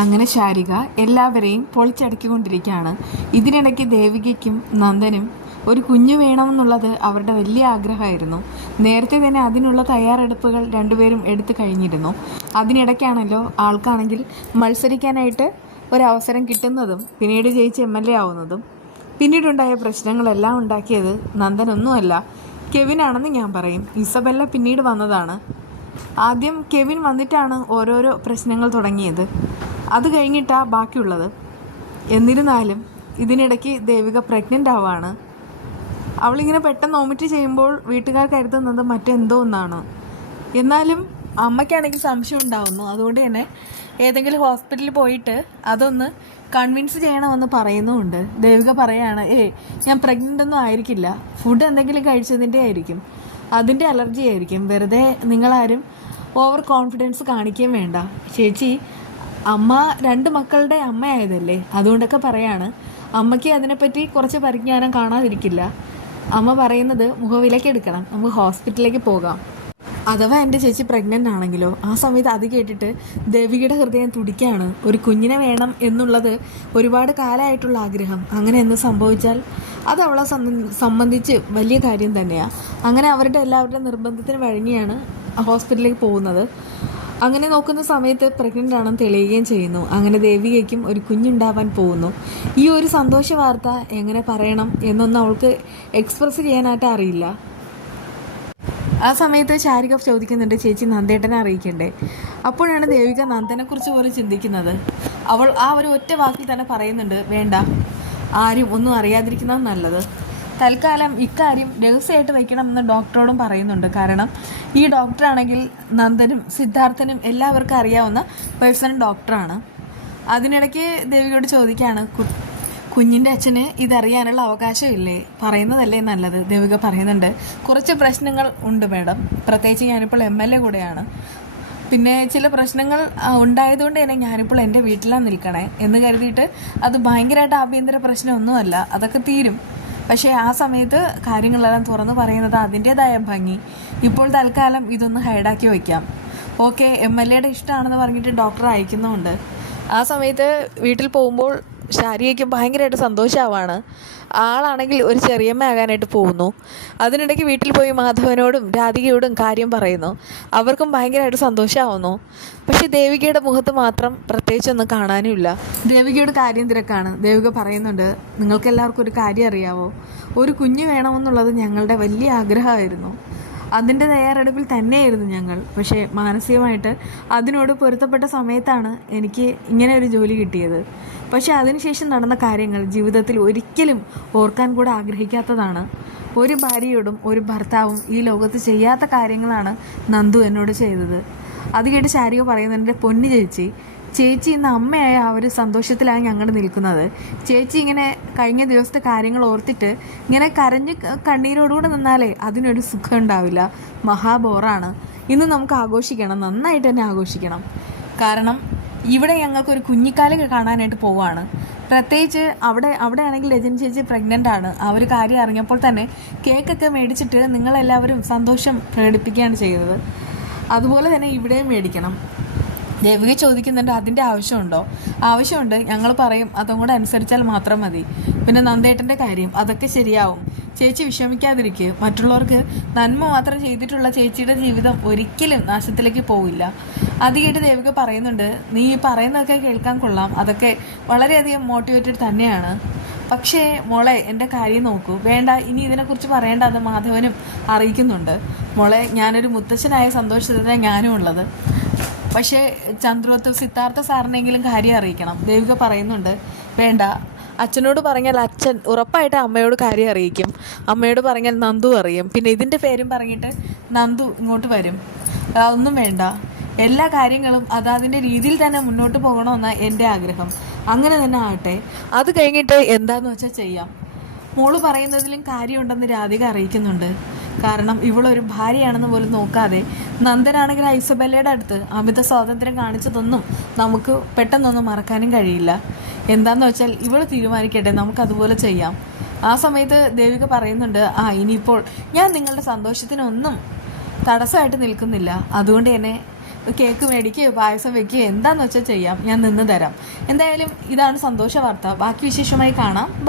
അങ്ങനെ ശാരിക എല്ലാവരെയും പൊളിച്ചടക്കിക്കൊണ്ടിരിക്കുകയാണ്. ഇതിനിടയ്ക്ക് ദേവികയ്ക്കും നന്ദനും ഒരു കുഞ്ഞു വേണമെന്നുള്ളത് അവരുടെ വലിയ ആഗ്രഹമായിരുന്നു. നേരത്തെ തന്നെ അതിനുള്ള തയ്യാറെടുപ്പുകൾ രണ്ടുപേരും എടുത്തു കഴിഞ്ഞിരുന്നു. അതിനിടയ്ക്കാണല്ലോ ആൾക്കാണെങ്കിൽ മത്സരിക്കാനായിട്ട് ഒരവസരം കിട്ടുന്നതും പിന്നീട് ജയിച്ച് MLA ആവുന്നതും. പിന്നീടുണ്ടായ പ്രശ്നങ്ങളെല്ലാം ഉണ്ടാക്കിയത് നന്ദനൊന്നുമല്ല, കെവിനാണെന്ന് ഞാൻ പറയും. ഇസബെല്ല പിന്നീട് വന്നതാണ്. ആദ്യം കെവിൻ വന്നിട്ടാണ് ഓരോരോ പ്രശ്നങ്ങൾ തുടങ്ങിയത്. അത് കഴിഞ്ഞിട്ടാണ് ബാക്കിയുള്ളത്. എന്നിരുന്നാലും ഇതിനിടയ്ക്ക് ദേവിക പ്രഗ്നൻ്റ് ആവാണ്. അവളിങ്ങനെ പെട്ടെന്ന് വോമിറ്റ് ചെയ്യുമ്പോൾ വീട്ടുകാർ കരുതുന്നത് മറ്റെന്തോ ഒന്നാണ്. എന്നാലും അമ്മയ്ക്കാണെങ്കിൽ സംശയം ഉണ്ടാവുന്നു. അതുകൊണ്ട് തന്നെ ഏതെങ്കിലും ഹോസ്പിറ്റലിൽ പോയിട്ട് അതൊന്ന് കൺവിൻസ് ചെയ്യണമെന്ന് പറയുന്നുമുണ്ട്. ദേവിക പറയാണ്, ഞാൻ പ്രഗ്നൻ്റ് ഒന്നും ആയിരിക്കില്ല, ഫുഡ് എന്തെങ്കിലും കഴിച്ചതിൻ്റെ ആയിരിക്കും, അതിൻ്റെ അലർജി ആയിരിക്കും, വെറുതെ നിങ്ങളാരും ഓവർ കോൺഫിഡൻസ് കാണിക്കുകയും വേണ്ട. ചേച്ചി അമ്മ 2 മക്കളുടെ അമ്മയായതല്ലേ, അതുകൊണ്ടൊക്കെ പറയാണ്. അമ്മയ്ക്ക് അതിനെപ്പറ്റി കുറച്ച് പരിജ്ഞാനം കാണാതിരിക്കില്ല. അമ്മ പറയുന്നത് മുഖവിലേക്ക് എടുക്കണം, നമുക്ക് ഹോസ്പിറ്റലിലേക്ക് പോകാം. അഥവാ എൻ്റെ ചേച്ചി പ്രഗ്നൻ്റ് ആണെങ്കിലോ? ആ സമയത്ത് അത് കേട്ടിട്ട് ദേവികയുടെ ഹൃദയം തുടിക്കുകയാണ്. ഒരു കുഞ്ഞിനെ വേണം എന്നുള്ളത് ഒരുപാട് കാലമായിട്ടുള്ള ആഗ്രഹം. അങ്ങനെ എന്ന് സംഭവിച്ചാൽ അത് അവളെ സംബന്ധിച്ച് വലിയ കാര്യം തന്നെയാണ്. അങ്ങനെ അവരുടെ എല്ലാവരുടെ നിർബന്ധത്തിന് വഴങ്ങിയാണ് ഹോസ്പിറ്റലിലേക്ക് പോകുന്നത്. അങ്ങനെ നോക്കുന്ന സമയത്ത് പ്രഗ്നൻ്റ് ആണെന്ന് തെളിയുകയും ചെയ്യുന്നു. അങ്ങനെ ദേവികയ്ക്കും ഒരു കുഞ്ഞുണ്ടാവാൻ പോകുന്നു. ഈ ഒരു സന്തോഷ വാർത്ത എങ്ങനെ പറയണം എന്നൊന്നും അവൾക്ക് എക്സ്പ്രസ് ചെയ്യാനായിട്ട് അറിയില്ല. ആ സമയത്ത് ശാരിക ചോദിക്കുന്നുണ്ട്, ചേച്ചി നന്ദേട്ടനെ അറിയിക്കണ്ടേ? അപ്പോഴാണ് ദേവിക നന്ദനെക്കുറിച്ച് പോലും ചിന്തിക്കുന്നത്. അവൾ ആ ഒരു ഒറ്റ വാക്കിൽ തന്നെ പറയുന്നുണ്ട്, വേണ്ട, ആരും ഒന്നും അറിയാതിരിക്കുന്നത് നല്ലത്. തൽക്കാലം ഇക്കാര്യം രഹസ്യമായിട്ട് വയ്ക്കണമെന്ന് ഡോക്ടറോടും പറയുന്നുണ്ട്. കാരണം ഈ ഡോക്ടറാണെങ്കിൽ നന്ദനും സിദ്ധാർത്ഥനും എല്ലാവർക്കും അറിയാവുന്ന പേഴ്സണൽ ഡോക്ടറാണ്. അതിനിടയ്ക്ക് ദേവികയോട് ചോദിക്കുകയാണ്, കുഞ്ഞിൻ്റെ അച്ഛന് ഇതറിയാനുള്ള അവകാശമില്ലേ? പറയുന്നതല്ലേ നല്ലത്? ദേവിക പറയുന്നുണ്ട്, കുറച്ച് പ്രശ്നങ്ങൾ ഉണ്ട് മാഡം, പ്രത്യേകിച്ച് ഞാനിപ്പോൾ MLA കൂടെയാണ്. പിന്നെ ചില പ്രശ്നങ്ങൾ ഉണ്ടായതുകൊണ്ട് തന്നെ ഞാനിപ്പോൾ എൻ്റെ വീട്ടിലാണ് നിൽക്കണേ എന്ന് കരുതിയിട്ട് അത് ഭയങ്കരമായിട്ട് ആഭ്യന്തര പ്രശ്നമൊന്നുമല്ല, അതൊക്കെ തീരും. പക്ഷേ ആ സമയത്ത് കാര്യങ്ങളെല്ലാം തുറന്ന് പറയുന്നത് അതിൻ്റേതായ ഭംഗി. ഇപ്പോൾ തൽക്കാലം ഇതൊന്ന് ഹൈഡാക്കി വയ്ക്കാം. ഓക്കെ, MLAയുടെ ഇഷ്ടമാണെന്ന് പറഞ്ഞിട്ട് ഡോക്ടർ അയക്കുന്നുമുണ്ട്. ആ സമയത്ത് വീട്ടിൽ പോകുമ്പോൾ ശാരികയ്ക്ക് ഭയങ്കരമായിട്ട് സന്തോഷമാവാണ്. ആളാണെങ്കിൽ ഒരു ചെറിയമ്മ ആകാനായിട്ട് പോകുന്നു. അതിനിടയ്ക്ക് വീട്ടിൽ പോയി മാധവനോടും രാധികയോടും കാര്യം പറയുന്നു. അവർക്കും ഭയങ്കരമായിട്ട് സന്തോഷമാവുന്നു. പക്ഷെ ദേവികയുടെ മുഖത്ത് മാത്രം പ്രത്യേകിച്ചൊന്നും കാണാനുമില്ല. ദേവികയോട് കാര്യം തിരക്കാണ്. ദേവിക പറയുന്നുണ്ട്, നിങ്ങൾക്കെല്ലാവർക്കും ഒരു കാര്യം അറിയാവോ? ഒരു കുഞ്ഞ് വേണമെന്നുള്ളത് ഞങ്ങളുടെ വലിയ ആഗ്രഹമായിരുന്നു. അതിൻ്റെ തയ്യാറെടുപ്പിൽ തന്നെയായിരുന്നു ഞങ്ങൾ. പക്ഷേ മാനസികമായിട്ട് അതിനോട് പൊരുത്തപ്പെട്ട സമയത്താണ് എനിക്ക് ഇങ്ങനെ ഒരു ജോലി കിട്ടിയത്. പക്ഷേ അതിനുശേഷം നടന്ന കാര്യങ്ങൾ ജീവിതത്തിൽ ഒരിക്കലും ഓർക്കാൻ കൂടെ ആഗ്രഹിക്കാത്തതാണ്. ഒരു ഭാര്യയോടും ഒരു ഭർത്താവും ഈ ലോകത്ത് ചെയ്യാത്ത കാര്യങ്ങളാണ് നന്ദു എന്നോട് ചെയ്തത്. അത് കേട്ട് ശാരിക പറയുന്നുണ്ട്, എൻ്റെ പൊന്നു ചേച്ചി ഇന്ന് അമ്മയായ ആ ഒരു സന്തോഷത്തിലാണ് ഞങ്ങൾ നിൽക്കുന്നത്. ചേച്ചി ഇങ്ങനെ കഴിഞ്ഞ ദിവസത്തെ കാര്യങ്ങൾ ഓർത്തിട്ട് ഇങ്ങനെ കരഞ്ഞ് കണ്ണീരോടുകൂടെ നിന്നാലേ അതിനൊരു സുഖം ഉണ്ടാവില്ല. മഹാബോറാണ്. ഇന്ന് നമുക്ക് ആഘോഷിക്കണം, നന്നായിട്ട് തന്നെ ആഘോഷിക്കണം. കാരണം ഇവിടെ ഞങ്ങൾക്കൊരു കുഞ്ഞിക്കാലം കാണാനായിട്ട് പോവുകയാണ്. പ്രത്യേകിച്ച് അവിടെ ആണെങ്കിൽ രജനി ചേച്ചി പ്രഗ്നൻ്റ് ആണ്. ആ ഒരു കാര്യം അറിഞ്ഞപ്പോൾ തന്നെ കേക്കൊക്കെ മേടിച്ചിട്ട് നിങ്ങളെല്ലാവരും സന്തോഷം പ്രകടിപ്പിക്കുകയാണ് ചെയ്തത്. അതുപോലെ തന്നെ ഇവിടെയും മേടിക്കണം. ദേവിക ചോദിക്കുന്നുണ്ട്, അതിൻ്റെ ആവശ്യമുണ്ടോ? ആവശ്യമുണ്ട്, ഞങ്ങൾ പറയും, അതും കൂടെ അനുസരിച്ചാൽ മാത്രം മതി. പിന്നെ നന്ദേട്ടൻ്റെ കാര്യം, അതൊക്കെ ശരിയാവും. ചേച്ചി വിഷമിക്കാതിരിക്കുക. മറ്റുള്ളവർക്ക് നന്മ മാത്രം ചെയ്തിട്ടുള്ള ചേച്ചിയുടെ ജീവിതം ഒരിക്കലും നാശത്തിലേക്ക് പോവില്ല. അത് കേട്ട് ദേവിക പറയുന്നുണ്ട്, നീ പറയുന്നതൊക്കെ കേൾക്കാൻ കൊള്ളാം, അതൊക്കെ വളരെയധികം മോട്ടിവേറ്റഡ് തന്നെയാണ്. പക്ഷേ മോളെ, എൻ്റെ കാര്യം നോക്കൂ. വേണ്ട, ഇനി ഇതിനെക്കുറിച്ച് പറയേണ്ടത് മാധവനും അറിയിക്കുന്നുണ്ട്. മോളെ, ഞാനൊരു മുത്തശ്ശനായ സന്തോഷത്തിലാണ് ഞാനും ഉള്ളത്. പക്ഷേ ചന്ദ്രോത്ത് സിദ്ധാർത്ഥ സാറിനെങ്കിലും കാര്യം അറിയിക്കണം. ദേവിക പറയുന്നുണ്ട്, വേണ്ട, അച്ഛനോട് പറഞ്ഞാൽ അച്ഛൻ ഉറപ്പായിട്ട് അമ്മയോട് കാര്യം അറിയിക്കും. അമ്മയോട് പറഞ്ഞാൽ നന്ദു അറിയും. പിന്നെ ഇതിൻ്റെ പേരും പറഞ്ഞിട്ട് നന്ദു ഇങ്ങോട്ട് വരും. അതൊന്നും വേണ്ട, എല്ലാ കാര്യങ്ങളും അതിൻ്റെ രീതിയിൽ തന്നെ മുന്നോട്ട് പോകണമെന്നാണ് എൻ്റെ ആഗ്രഹം. അങ്ങനെ തന്നെ ആകട്ടെ. അത് കഴിഞ്ഞിട്ട് എന്താണെന്ന് വെച്ചാൽ ചെയ്യാം. മോള് പറയുന്നതിലും കാര്യമുണ്ടെന്ന് രാധിക അറിയിക്കുന്നുണ്ട്. കാരണം ഇവളൊരു ഭാര്യയാണെന്ന് പോലും നോക്കാതെ നന്ദനാണെങ്കിൽ ഐസബെല്ലയുടെ അടുത്ത് അമിത സ്വാതന്ത്ര്യം കാണിച്ചതൊന്നും നമുക്ക് പെട്ടെന്നൊന്നും മറക്കാനും കഴിയില്ല. എന്താണെന്ന് വെച്ചാൽ ഇവൾ തീരുമാനിക്കട്ടെ, നമുക്കതുപോലെ ചെയ്യാം. ആ സമയത്ത് ദേവിക പറയുന്നുണ്ട്, ഇനിയിപ്പോൾ ഞാൻ നിങ്ങളുടെ സന്തോഷത്തിനൊന്നും തടസ്സമായിട്ട് നിൽക്കുന്നില്ല. അതുകൊണ്ട് തന്നെ കേക്ക് മേടിക്കുകയോ പായസം വെക്കുകയോ എന്താണെന്ന് വെച്ചാൽ ചെയ്യാം, ഞാൻ നിന്ന് തരാം. എന്തായാലും ഇതാണ് സന്തോഷ വാർത്ത. ബാക്കി വിശേഷമായി കാണാം.